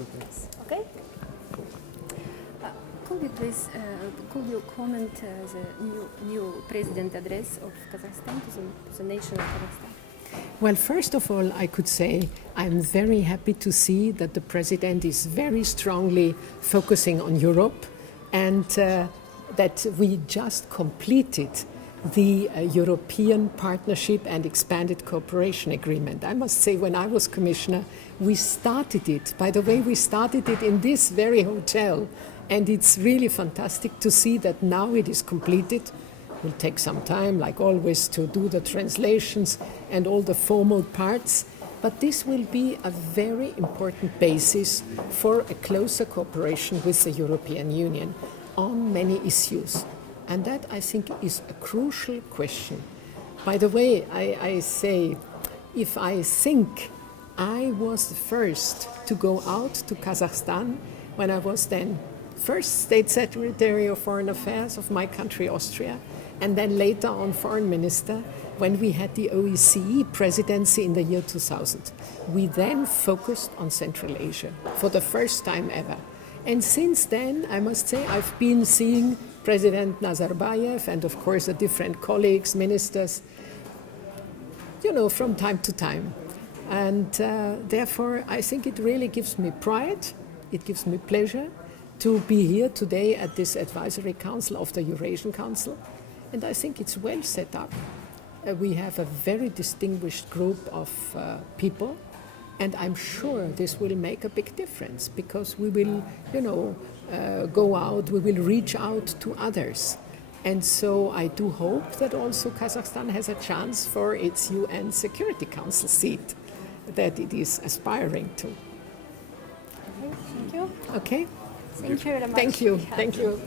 okay. Okay. Could you please comment the new president address of Kazakhstan to the nation of Kazakhstan? Well, first of all, I could say I'm very happy to see that the president is very strongly focusing on Europe, and that we just completed the European Partnership and Expanded Cooperation Agreement. I must say, when I was commissioner, we started it. By the way, we started it in this very hotel, and it's really fantastic to see that now it is completed. It will take some time, like always, to do the translations and all the formal parts, but this will be a very important basis for a closer cooperation with the European Union on many issues. And that, I think, is a crucial question. By the way, I say, if I think I was the first to go out to Kazakhstan when I was then first State Secretary of Foreign Affairs of my country, Austria, and then later on Foreign Minister, when we had the OSCE presidency in the year 2000. We then focused on Central Asia for the first time ever. And since then, I must say, I've been seeing President Nazarbayev and, of course, the different colleagues, ministers, from time to time. And therefore, I think it really gives me pride, it gives me pleasure to be here today at this advisory council of the Eurasian Council. And I think it's well set up. We have a very distinguished group of people, and I'm sure this will make a big difference because we will, go out, we will reach out to others. And so I do hope that also Kazakhstan has a chance for its UN Security Council seat that it is aspiring to. Okay, thank you. Okay? Thank you very much. Thank you. Thank you.